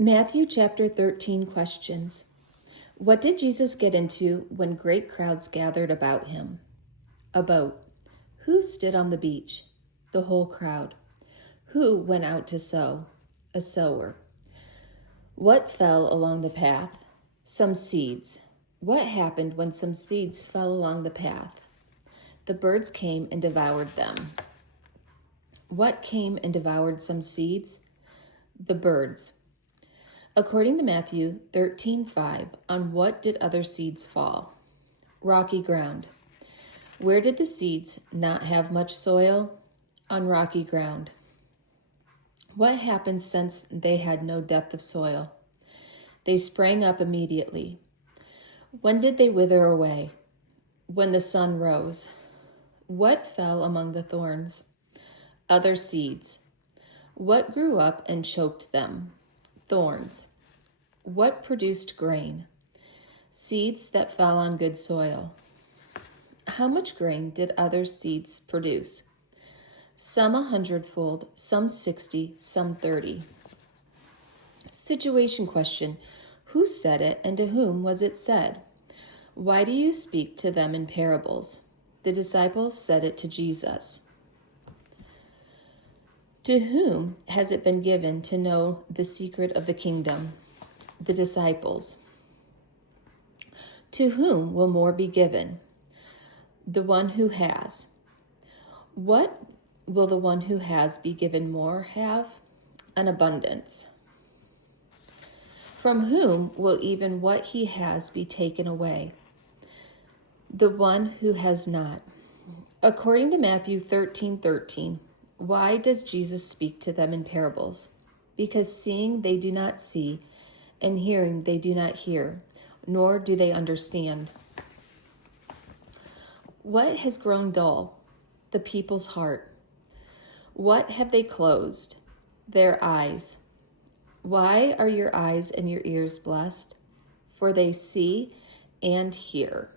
Matthew chapter 13 questions. What did Jesus get into when great crowds gathered about him? A boat. Who stood on the beach? The whole crowd. Who went out to sow? A sower. What fell along the path? Some seeds. What happened when some seeds fell along the path? The birds came and devoured them. What came and devoured some seeds? The birds. According to Matthew 13:5, on what did other seeds fall? Rocky ground. Where did the seeds not have much soil? On rocky ground. What happened since they had no depth of soil? They sprang up immediately. When did they wither away? When the sun rose. What fell among the thorns? Other seeds. What grew up and choked them? Thorns. What produced grain? Seeds that fell on good soil. How much grain did other seeds produce? Some 100-fold, some 60, some 30. Situation question. Who said it and to whom was it said? Why do you speak to them in parables? The disciples said it to Jesus. To whom has it been given to know the secret of the kingdom? The disciples. To whom will more be given? The one who has. What will the one who has be given more have? An abundance. From whom will even what he has be taken away? The one who has not. According to Matthew 13:13, why does Jesus speak to them in parables? Because seeing they do not see, and hearing they do not hear, nor do they understand. What has grown dull? The people's heart. What have they closed? Their eyes. Why are your eyes and your ears blessed? For they see and hear.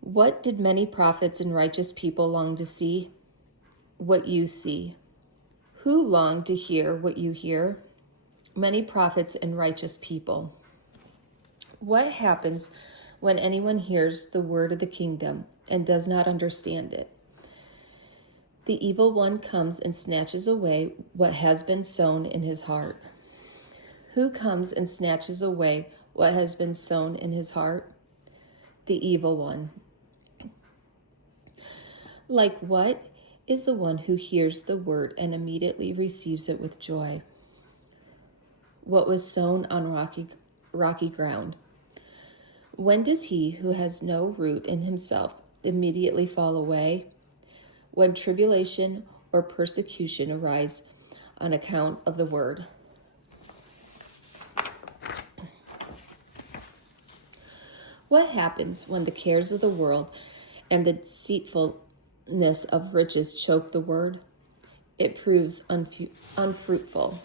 What did many prophets and righteous people long to see? What you see. Who longed to hear what you hear? Many prophets and righteous people. What happens when anyone hears the word of the kingdom and does not understand it? The evil one comes and snatches away what has been sown in his heart. Who comes and snatches away what has been sown in his heart? The evil one. Like what is the one who hears the word and immediately receives it with joy? What was sown on rocky ground? When does he who has no root in himself immediately fall away? When tribulation or persecution arise on account of the word. What happens when the cares of the world and the deceitfulness of riches choke the word? It proves unfruitful.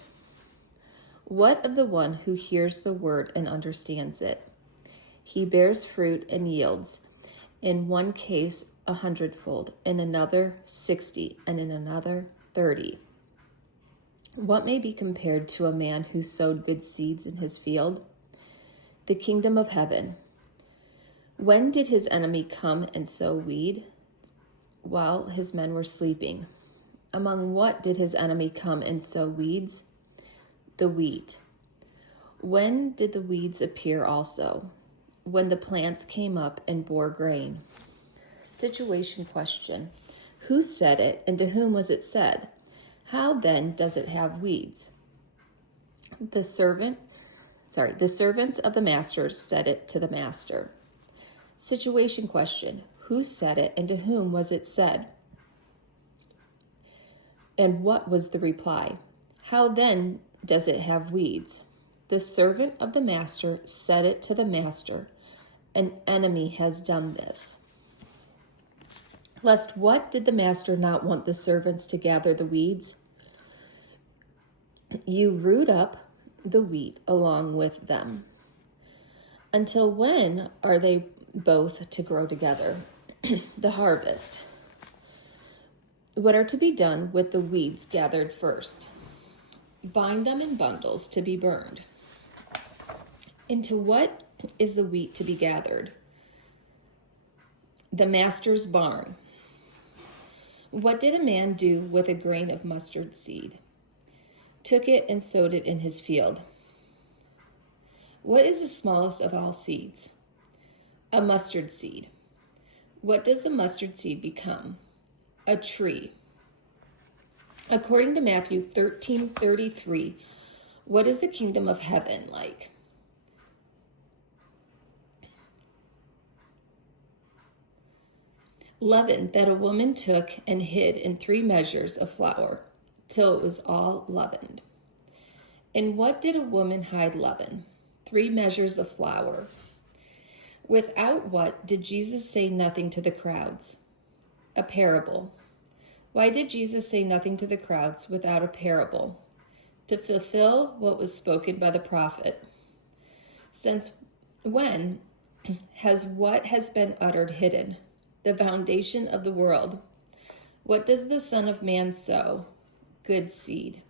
What of the one who hears the word and understands it? He bears fruit and yields, in one case 100-fold, in another 60, and in another 30. What may be compared to a man who sowed good seeds in his field? The kingdom of heaven. When did his enemy come and sow weed? While his men were sleeping. Among what did his enemy come and sow weeds? The wheat. When did the weeds appear also? When the plants came up and bore grain. Situation question. Who said it and to whom was it said? How then does it have weeds? The servants of the master said it to the master. Situation question. Who said it and to whom was it said? And what was the reply? How then does it have weeds? The servant of the master said it to the master. An enemy has done this. Lest what did the master not want the servants to gather the weeds? You root up the wheat along with them. Until when are they both to grow together? The harvest. What are to be done with the weeds gathered first? Bind them in bundles to be burned. Into what is the wheat to be gathered? The master's barn. What did a man do with a grain of mustard seed? Took it and sowed it in his field. What is the smallest of all seeds? A mustard seed. What does the mustard seed become? A tree. According to Matthew 13:33, what is the kingdom of heaven like? Leaven that a woman took and hid in 3 measures of flour till it was all leavened. In what did a woman hide leaven? 3 measures of flour. Without what did Jesus say nothing to the crowds? A parable. Why did Jesus say nothing to the crowds without a parable? To fulfill what was spoken by the prophet. Since when has what has been uttered hidden? The foundation of the world. What does the Son of Man sow? Good seed.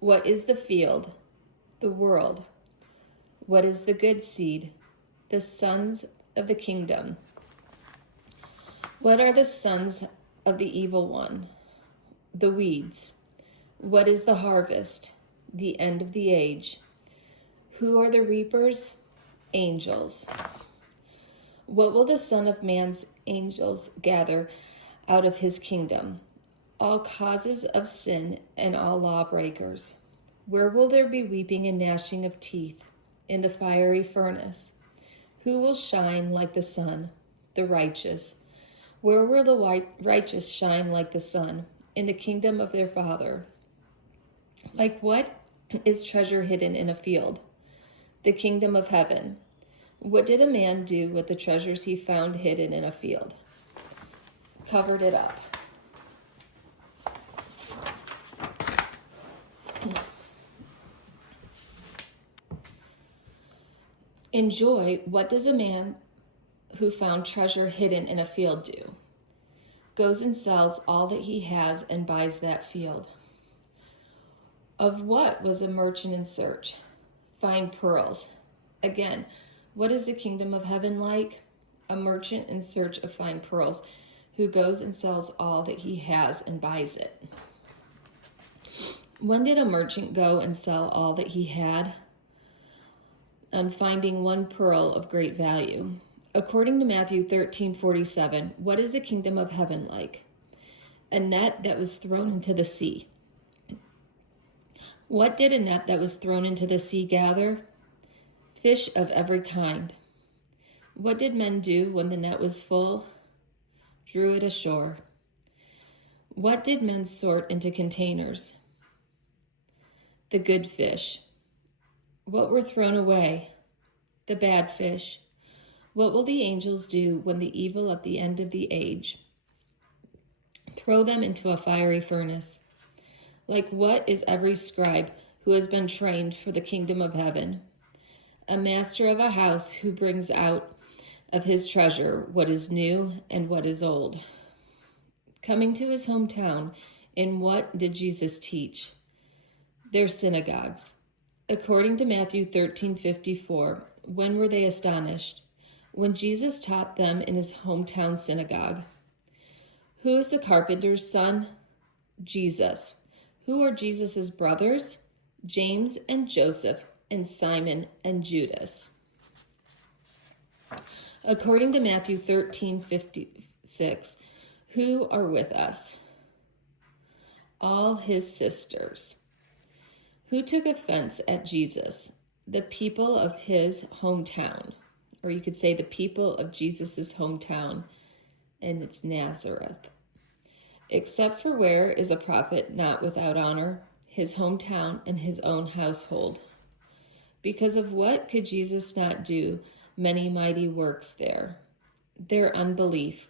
What is the field? The world. What is the good seed? The sons of the kingdom. What are the sons of the evil one? The weeds. What is the harvest? The end of the age. Who are the reapers? Angels. What will the Son of Man's angels gather out of his kingdom? All causes of sin and all lawbreakers. Where will there be weeping and gnashing of teeth? In the fiery furnace. Who will shine like the sun? The righteous. Where will the righteous shine like the sun? In the kingdom of their Father. Like what is treasure hidden in a field? The kingdom of heaven. What did a man do with the treasures he found hidden in a field? Covered it up. In joy, what does a man who found treasure hidden in a field do? Goes and sells all that he has and buys that field. Of what was a merchant in search? Fine pearls. Again, what is the kingdom of heaven like? A merchant in search of fine pearls, who goes and sells all that he has and buys it. When did a merchant go and sell all that he had? On finding one pearl of great value. According to Matthew 13:47, what is the kingdom of heaven like? A net that was thrown into the sea. What did a net that was thrown into the sea gather? Fish of every kind. What did men do when the net was full? Drew it ashore. What did men sort into containers? The good fish. What were thrown away? The bad fish. What will the angels do when the evil at the end of the age? Throw them into a fiery furnace. Like what is every scribe who has been trained for the kingdom of heaven? A master of a house who brings out of his treasure what is new and what is old. Coming to his hometown, in what did Jesus teach? Their synagogues. According to Matthew 13:54, when were they astonished? When Jesus taught them in his hometown synagogue. Who is the carpenter's son? Jesus. Who are Jesus' brothers? James and Joseph and Simon and Judas. According to Matthew 13:56, who are with us? All his sisters. Who took offense at Jesus? The people of his hometown. Or you could say the people of Jesus' hometown, and it's Nazareth. Except for where is a prophet not without honor? His hometown and his own household. Because of what could Jesus not do many mighty works there? Their unbelief.